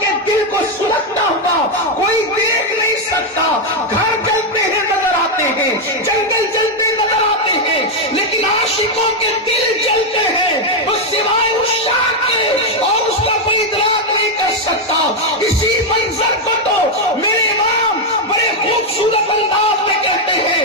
کے دل کو سلگتا ہوا کوئی دیکھ نہیں سکتا. گھر جلتے ہیں نظر آتے ہیں, جنگل جلتے نظر آتے ہیں, لیکن عاشقوں کے دل جلتے ہیں تو سوائے اس شاہ کے اور اس کا کوئی ادراک نہیں کر سکتا. اسی منظر کو تو میرے امام بڑے خوبصورت انداز میں کہتے ہیں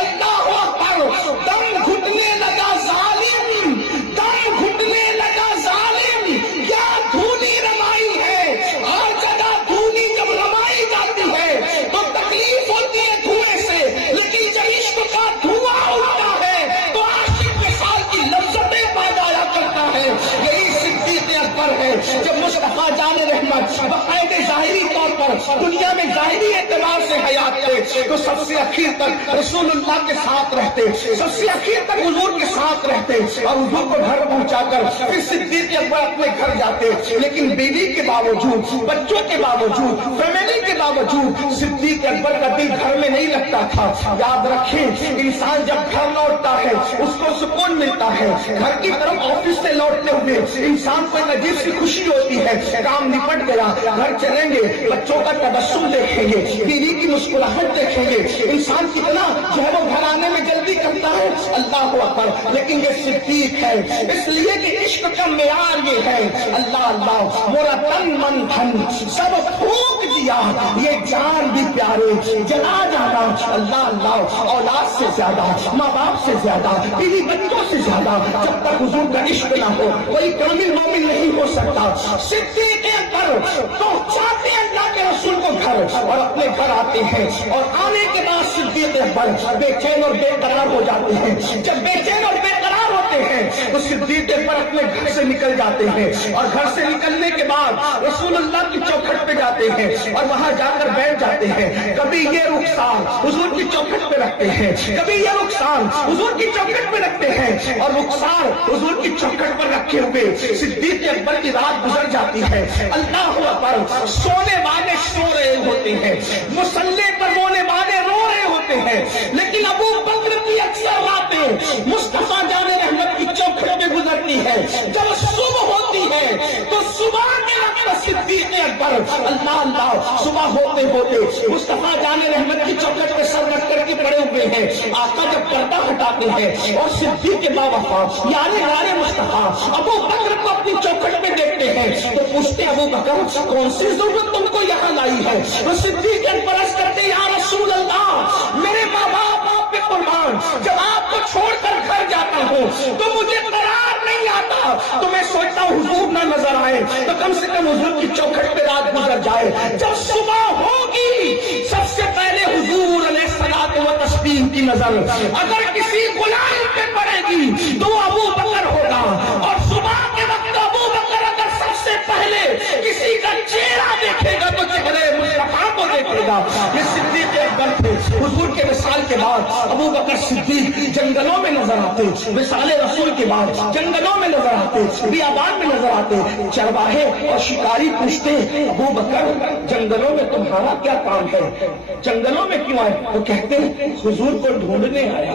اللہ اکبر, دم گھٹنے لگا ظالم, دم گھٹنے لگا ظالم, کیا دھونی رمائی ہے. ہر جگہ دھونی جب رمائی جاتی ہے تو تکلیف ہوتی ہے دھوئیں سے, لیکن جب عشق کا دھواں اٹھتا ہے تو عاشق وصال کی لذتیں پا جایا کرتا ہے. یہی صدیق اکبر ہے. جب مصطفیٰ جان رحمت بقاعدہ ظاہری طور پر دنیا میں ظاہری اعتبار سے حیات تھے تو سب سے اخیر تک رسول اللہ کے ساتھ رہتے, سب سے اخیر تک حضور کے ساتھ رہتے اور حضور کو گھر پہنچا کر پھر صدیق اکبر اپنے گھر جاتے. لیکن بیوی کے باوجود, بچوں کے باوجود, فیملی کے باوجود صدیق اکبر کا دل گھر میں نہیں لگتا تھا. یاد رکھیں, انسان جب گھر لوٹتا ہے اس کو سکون ملتا ہے. گھر کی طرف آفس سے لوٹتے ہوئے انسان کو ایک عجیب سی خوشی ہوتی ہے. کام نپٹ گیا, گھر چلیں گے, بچوں کا تبسم دیکھیں گے, بیوی کی مسکراہٹ دیکھیں گے, انسان کتنا جو ہے وہ گھر آنے میں جلدی کرتا ہے. اللہ اکبر. لیکن یہ صدیق ہے اس لیے کہ عشق کا معیار یہ ہے اللہ اللہ میرا تن من دھن سب پھونک دیا, یہ جان بھی پیارے جلا جانا. اللہ اللہ, اولاد سے زیادہ, ماں باپ سے زیادہ, بیوی بچوں سے زیادہ جب تک حضور کا عشق نہ ہو کوئی کامل مومن نہیں ہو سکتا. صدیق اکبر تو چاہتے ہیں اللہ کے رسول کو گھر اور اپنے گھر آتے ہیں اور آنے کے بعد صدیق اکبر بے چین اور بے قرار ہو جاتے ہیں. جب بے چین اور بے قرار ہوتے ہیں تو صدیق اکبر اپنے گھر سے نکل جاتے ہیں اور گھر سے نکلنے کے بعد رسول اللہ کی چوکھٹ پہ جاتے ہیں اور وہاں جا کر بیٹھ جاتے ہیں. کبھی یہ رخسار حضور کی چوکھٹ پہ رکھتے ہیں, کبھی یہ رخسار حضور کی چوکھٹ پہ رکھتے ہیں اور رخسار حضور کی چوکھٹ پر رکھے ہوئے صدیق اکبر کی رات گزر جاتی ہے. اللہ اکبر. سونے والے سو رہے ہوتے ہیں, مصلے پر رونے والے رو رہے ہوتے ہیں, لیکن ابو بکر کی اکثر راتیں مصطفیٰ جان رحمت کی چوکھٹ پہ گزرتی ہے. جب صبح ہوتی ہے تو صبح کے وقت صدیق اکبر اللہ اللہ صبح ہوتے ہوتے مصطفیٰ جان رحمت کی چوکھٹ پہ سر رکھ کر کے پڑے ہوئے ہیں. آقا جب پردہ ہٹاتے ہیں اور صدیق کے باوفا یعنی یار مصطفیٰ ابو بکر کو اپنی چوکھٹ پہ دیکھتے ہیں تو پوچھتے ابو بکر کون سی ضرورت تم کو یہاں لائی ہے. تو صدیق اکبر عرض کرتے یا رسول اللہ میرے ماں باپ آپ پہ قربان, جب آپ کو چھوڑ کر گھر جاتا ہوں تو مجھے قرار نہیں آتا, تو میں سوچتا ہوں حضور نہ نظر آئے تو کم سے کم حضور کی چوکھٹ پہ رات گزر جائے. جب صبح ہوگی سب سے پہلے حضور علیہ الصلوۃ والتسلیم کی نظر اگر کسی غلام پہ پڑے گی تو وہ ابو بکر ہوگا, اور صبح کے وقت ابو بکر اگر سب سے پہلے کسی کا چہرہ دیکھے گا تو چہرے مصطفیٰ کو دیکھے گا. یہ صدیق اکبر تھے. حضور کے وصال کے بعد ابو بکر صدیق جنگلوں میں نظر آتے, وصال رسول کے بعد جنگلوں میں نظر آتے, بیابان میں نظر آتے. چرواہے اور شکاری پوچھتے ابو بکر جنگلوں میں تمہارا کیا کام ہے, جنگلوں میں کیوں آئے؟ وہ کہتے حضور کو ڈھونڈنے آیا.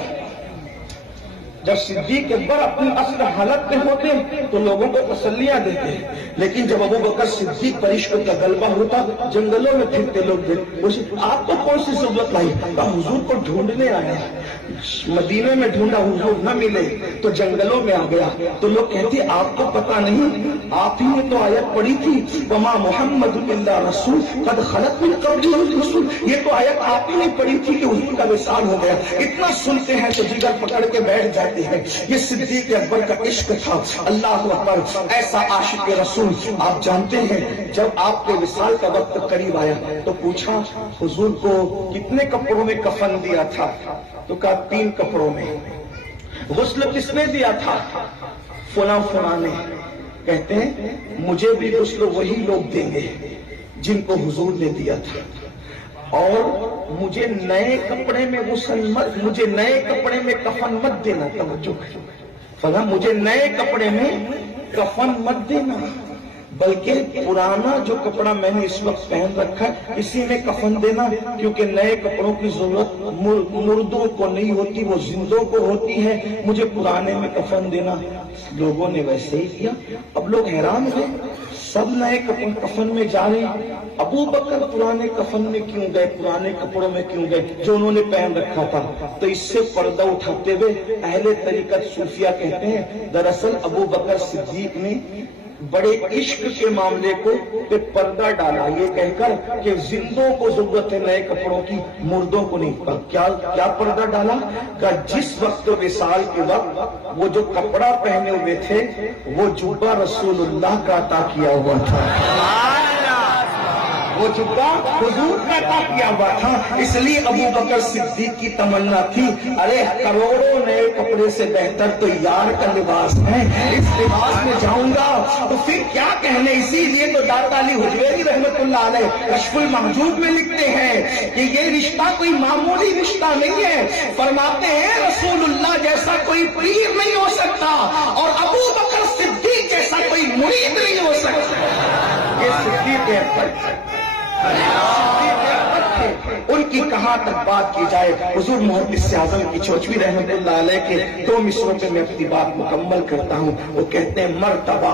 جب صدیق اکبر اپنی اصل حالت میں ہوتے تو لوگوں کو تسلیاں دیتے, لیکن جب ابو بکر صدیق پر عشق کا غلبہ ہوتا جنگلوں میں پھرتے لوگ آپ کو کون سی ضرورت لائی؟ حضور کو ڈھونڈنے آیا. مدینے میں ڈھونڈا حضور نہ ملے تو جنگلوں میں آ گیا تو لوگ کہتے آپ کو پتا نہیں آپ ہی نے تو آیت پڑھی تھی وما محمد الا رسول قد خلت من قبلہ الرسل, یہ تو آیت آپ ہی نے پڑھی تھی کہ حضور کا وصال ہو گیا. اتنا سنتے ہیں تو جگر پکڑ کے بیٹھ جاتے ہیں. یہ صدیق اکبر کا عشق تھا. اللہ اکبر. ایسا عاشق رسول آپ جانتے ہیں جب آپ کے وصال کا وقت قریب آیا تو پوچھا حضور کو کتنے کپڑوں میں کفن دیا تھا, تو کہا 3 کپڑوں میں. غسل کس نے دیا تھا؟ فلاں فلاں نے. کہتے ہیں مجھے بھی غسل وہی لوگ دیں گے جن کو حضور نے دیا تھا, اور مجھے نئے کپڑے میں غسل مت, مجھے نئے کپڑے میں کفن مت دینا. توجہ فلاں مجھے نئے کپڑے میں کفن مت دینا, بلکہ پرانا جو کپڑا میں نے اس وقت پہن رکھا ہے اسی میں کفن دینا, کیونکہ نئے کپڑوں کی ضرورت مردوں کو نہیں ہوتی, وہ زندوں کو ہوتی ہے. مجھے پرانے میں کفن دینا. لوگوں نے ویسے ہی کیا. اب لوگ حیران ہوئے سب نئے کفن میں جا رہے ہیں، ابو بکر پرانے کفن میں کیوں گئے، پرانے کپڑوں میں کیوں گئے جو انہوں نے پہن رکھا تھا؟ تو اس سے پردہ اٹھاتے ہوئے اہل طریقت صوفیہ کہتے ہیں دراصل ابو بکر صدیق نے بڑے عشق کے معاملے کو پہ پردہ ڈالا، یہ کہہ کر کہ زندوں کو ضرورت ہے نئے کپڑوں کی، مردوں کو نہیں۔ پر کیا پردہ ڈالا؟ کہ جس وقت وصال کے وقت وہ جو کپڑا پہنے ہوئے تھے وہ جبہ رسول اللہ کا عطا کیا ہوا تھا، وہ جبہ حضور کا عطا کیا ہوا تھا۔ اس لیے ابو بکر صدیق کی تمنا تھی ارے کروڑوں نئے کپڑے سے بہتر تو یار کا لباس ہے، اس لباس میں جاؤں گا تو پھر کیا کہنے۔ اسی لیے تو داتا علی حجویری رحمت اللہ علیہ کشف المحجوب میں لکھتے ہیں کہ یہ رشتہ کوئی معمولی رشتہ نہیں ہے، فرماتے ہیں رسول اللہ جیسا کوئی پیر نہیں ہو سکتا اور ابو بکر صدیق جیسا کوئی مرید نہیں ہو سکتا۔ یہ صدیق اکبر ان کی کہاں تک بات کی جائے۔ حضور محدث اعظم کی چوچوی رحمت اللہ علیہ کے 2 مصروں پہ میں اپنی بات مکمل کرتا ہوں۔ وہ کہتے ہیں مرتبہ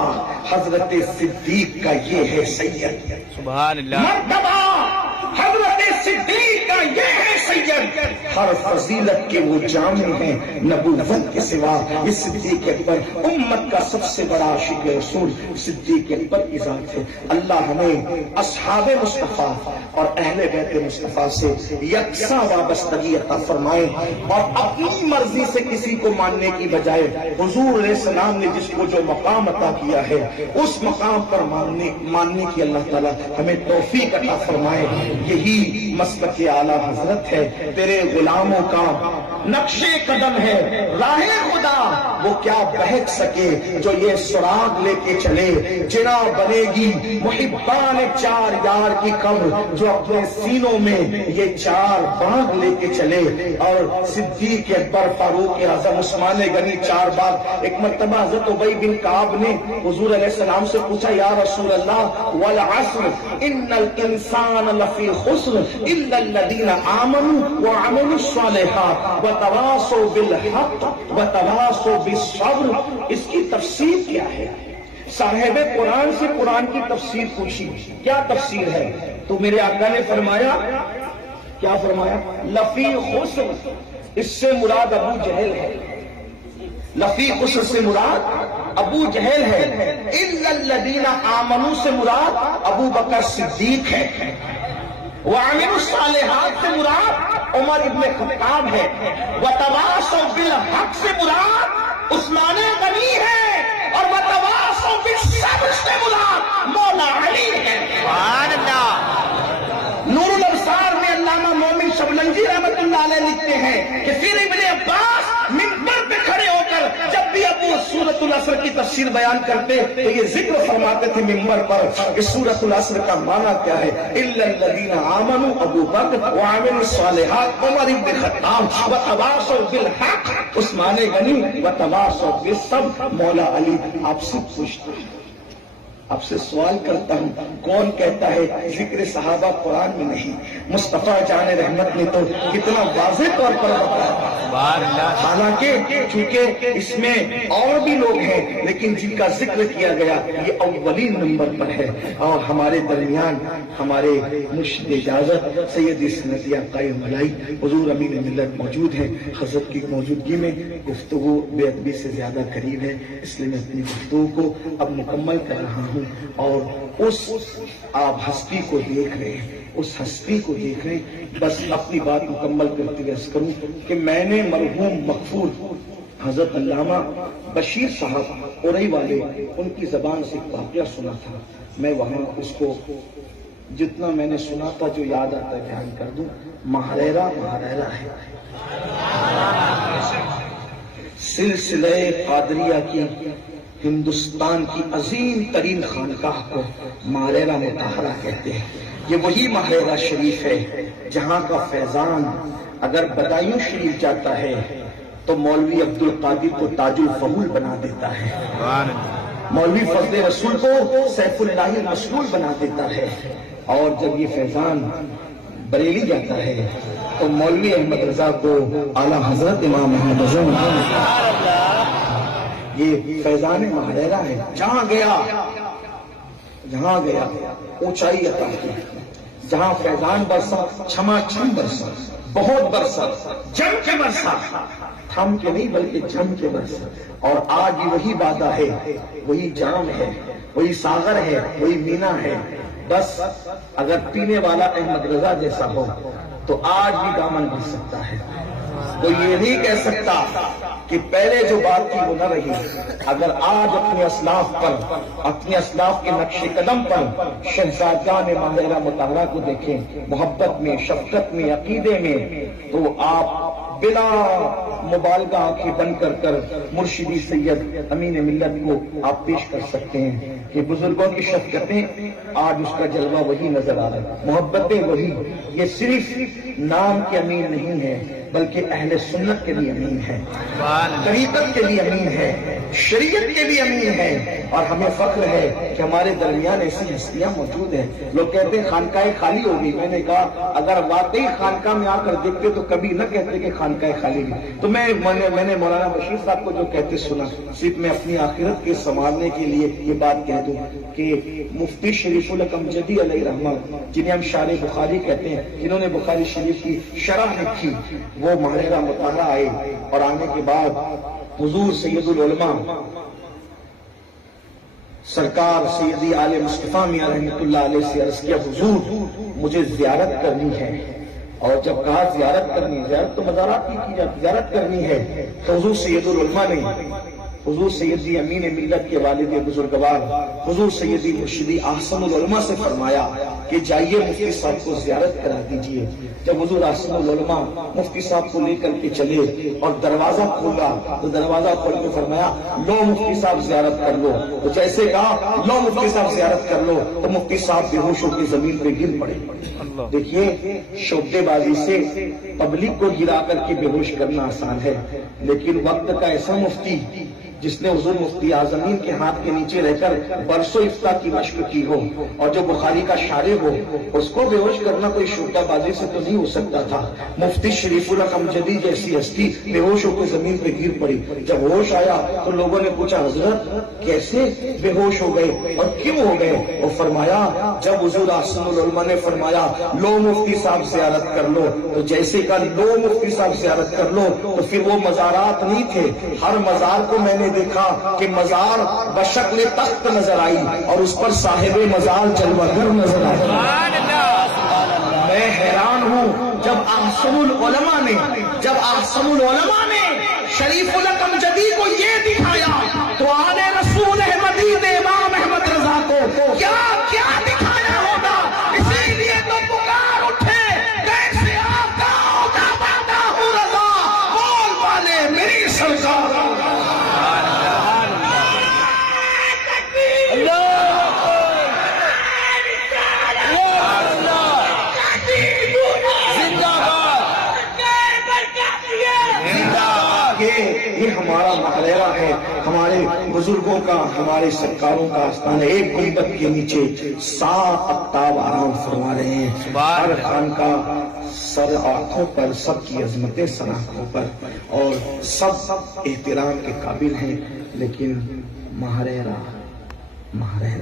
حضرت صدیق کا یہ ہے سید، سبحان اللہ، مرتبہ حضرت صدیق کا یہ ہے سید، ہر فضیلت کے وہ جامع ہیں نبوت کے سوا۔ یہ صدیق اکبر امت کا سب سے بڑا عاشق رسول صدیق اکبر کی ذات ہے۔ اللہ ہمیں اصحاب مصطفیٰ اور اہل بیت مصطفیٰ سے یکساں وابستگی عطا فرمائے اور اپنی مرضی سے کسی کو ماننے کی بجائے حضور علیہ السلام نے جس کو جو مقام عطا کیا ہے اس مقام پر ماننے کی اللہ تعالی ہمیں توفیق عطا فرمائے۔ یہی مسلک اعلیٰ حضرت ہے، تیرے غلاموں کا نقش قدم ہے راہ خدا، وہ کیا بہک سکے جو یہ سراغ لے کے چلے، جنا بنے گی محبان 4 یار کی قبر جو اپنے سینوں میں یہ 4 باغ لے کے چلے۔ اور صدیق اکبر، فاروق اعظم، عثمان غنی 4 باغ۔ ایک مرتبہ حضرت ابی بن کعب نے حضور علیہ السلام سے پوچھا یا رسول اللہ والعصر ان الانسان لفی خسر الا الذین آمنوا وعملوا الصالحات وتواصوا بالحق وتواصوا بالصبر، اس کی تفسیر کیا ہے؟ صاحب قرآن سے قرآن کی تفسیر پوچھی، کیا تفسیر ہے؟ تو میرے آقا نے فرمایا، کیا فرمایا؟ لفی خسر، اس سے مراد ابو جہل ہے، لفی خسر سے مراد ابو جہل ہے، الا الذین آمنوا سے مراد ابو بکر صدیق ہے، وعملوا الصالحات سے مراد عمر ابن خطاب ہے، وتواصوا بالحق سے مراد عثمان غنی ہے، اور وتواصوا بالصبر سے مراد مولا علی ہے۔ سبحان اللہ۔ نور الابصار میں علامہ مومن شبلنجی رحمت اللہ علیہ لکھتے ہیں کہ پھر ابن عباس منبر پہ کھڑے ہو کر جب بھی ابو سورۃ العصر کی تفسیر بیان کرتے تو یہ ذکر فرماتے تھے منبر پر کہ سورۃ العصر کا معنی کیا ہے؟ الا الذین آمنوا ابو بکر وعملوا الصالحات عمر ابن خطاب وتواصوا بالحق عثمان غنی وتواصوا بالصبر مولا علی۔ آپ سے پوچھتا ہوں، آپ سے سوال کرتا ہوں، کون کہتا ہے ذکر صحابہ قرآن میں نہیں؟ مصطفیٰ جان رحمت نے تو کتنا واضح طور پر بتایا، حالانکہ چونکہ اس میں اور بھی لوگ ہیں لیکن جن کا ذکر کیا گیا یہ اولین نمبر پر ہے۔ اور ہمارے درمیان ہمارے مرشد اجازت سید سنتی قائم ملائی حضور امین ملت موجود ہیں، حضرت کی موجودگی میں گفتگو بے ادبی سے زیادہ قریب ہے، اس لیے میں اپنی گفتگو کو اب مکمل کر رہا ہوں۔ اور اس آپ ہستی کو دیکھ رہے ہیں، اس ہستی کو دیکھ رہے ہیں، بس اپنی بات مکمل کرتے ہوئے عرض کروں کہ میں نے مرحوم مغفور حضرت علامہ بشیر صاحب اورئی والے ان کی زبان سے ایک واقعہ سنا تھا، میں وہاں اس کو جتنا میں نے سنا تھا جو یاد آتا ہے بیان کر دوں۔ مہریرہ ہے، سلسلہ قادریہ کی ہندوستان کی عظیم ترین خانقاہ کو مہریرہ مطہرہ کہتے ہیں۔ یہ وہی مہریرہ شریف ہے جہاں کا فیضان اگر بدایوں شریف جاتا ہے تو مولوی عبدالقادر کو تاج الفضول بنا دیتا ہے، مولوی فضل رسول کو سیف اللہ المسلول بنا دیتا ہے، اور جب یہ فیضان بریلی جاتا ہے تو مولوی احمد رضا کو اعلیٰ حضرت امام احمد رضا، یہ فیضان مہریرہ ہے۔ جہاں گیا جہاں گیا اونچائی عطا کی، جہاں فیضان برسا چھما چھم برسا، بہت برسا، جم کے برسا، تھم کے نہیں بلکہ جم کے برسا، اور آج بھی وہی وعدہ ہے، وہی جام ہے، وہی ساغر ہے، وہی مینا ہے۔ بس اگر پینے والا احمد رضا جیسا ہو تو آج بھی دامن بھر سکتا ہے۔ کوئی یہ نہیں کہہ سکتا کہ پہلے جو بات تھی وہ نہ رہی۔ اگر آج اپنے اسلاف پر، اپنے اسلاف کے نقش قدم پر شہزادیان ماہرہ مطہرہ کو دیکھیں، محبت میں، شفقت میں، عقیدے میں، تو آپ بلا مبالغہ آنکھیں بند کر مرشدی سید امین ملت کو آپ پیش کر سکتے ہیں کہ بزرگوں کی شفقتیں آج اس کا جلوہ وہی نظر آ رہا ہے، محبتیں وہی۔ یہ صرف نام کے امین نہیں ہے بلکہ اہل سنت کے لیے امین ہے، طریقت کے لیے امین ہے، شریعت کے لیے امین ہے۔ اور ہمیں فخر ہے کہ ہمارے درمیان ایسی ہستیاں موجود ہیں۔ لوگ کہتے ہیں خانقاہ خالی ہوگی، میں نے کہا اگر واقعی خانقاہ میں آ کر دیکھتے تو کبھی نہ کہتے کہ خانقاہ خالی بھی۔ تو میں نے مولانا بشیر صاحب کو جو کہتے سنا، صرف میں اپنی آخرت کے سنوارنے کے لیے یہ بات کہہ دوں کہ مفتی شریف القمجدی علیہ رحمہ، جنہیں ہم شارح بخاری کہتے ہیں، جنہوں نے بخاری شریف کی شرح لکھی، وہ ماہرہ مطالعہ آئے، اور آنے کے بعد حضور سید العلماء سرکار سیدی آل مصطفیٰ میاں رحمۃ اللہ علیہ سے عرض کیا، حضور مجھے زیارت کرنی ہے۔ اور جب کہا زیارت کرنی ہے، زیارت تو مزارات کی جاتی، زیارت کرنی ہے، تو حضور سید العلماء نے حضور سیدی امین ملت کے والد بزرگوار حضور سیدی مرشدی احسن العلماء سے فرمایا کہ جائیے مفتی صاحب کو زیارت کرا دیجئے۔ جب حضور احسن العلماء مفتی صاحب کو لے کر کے چلے اور دروازہ کھولا تو دروازہ کھول کے فرمایا لو مفتی صاحب زیارت کر لو۔ تو جیسے کہا لو مفتی صاحب زیارت کر لو تو مفتی صاحب بے ہوش ہو کے زمین پہ گر پڑے۔ دیکھیے شعبے بازی سے پبلک کو گرا کر کے بے ہوش کرنا آسان ہے، لیکن وقت کا ایسا مفتی جس نے حضور مفتی اعظمین کے ہاتھ کے نیچے رہ کر برسوں افتاء کی مشق کی ہو اور جو بخاری کا شارح ہو، اس کو بے ہوش کرنا کوئی شعبہ بازی سے تو نہیں ہو سکتا تھا۔ مفتی شریف القمجدی جیسی ہستی بے ہوش ہو کے زمین پہ گر پڑی۔ جب ہوش آیا تو لوگوں نے پوچھا حضرت کیسے بے ہوش ہو گئے اور کیوں ہو گئے؟ اور فرمایا جب حضور احسن العلماء نے فرمایا لو مفتی صاحب زیارت کر لو، تو جیسے کہ لو مفتی صاحب زیارت کر لو تو پھر وہ مزارات نہیں تھے۔ ہر مزار کو میں نے دیکھا کہ مزار بشکل تخت نظر آئی اور اس پر صاحب مزار جلوہ گر نظر آئی۔ میں حیران ہوں جب احسن العلماء نے شریف القمجدی کو یہ دکھایا تو آل رسول احمدی نے امام احمد رضا کو کیا کیا دکھایا ہوگا۔ اسی لیے تو پکار اٹھے کیسے آقا ہوگا وعدہ ہوں رضا، بول والے میری سرکار۔ یہ ہمارا محرہ ہے، ہمارے بزرگوں کا، ہمارے سرکاروں کا آستان ہے۔ ایک گنبد کے نیچے 7 اقطاب آرام فرما رہے ہیں۔ ہر خان کا سر آنکھوں پر، سب کی عظمتیں سر آنکھوں پر، اور سب احترام کے قابل ہیں، لیکن محرہ ہے۔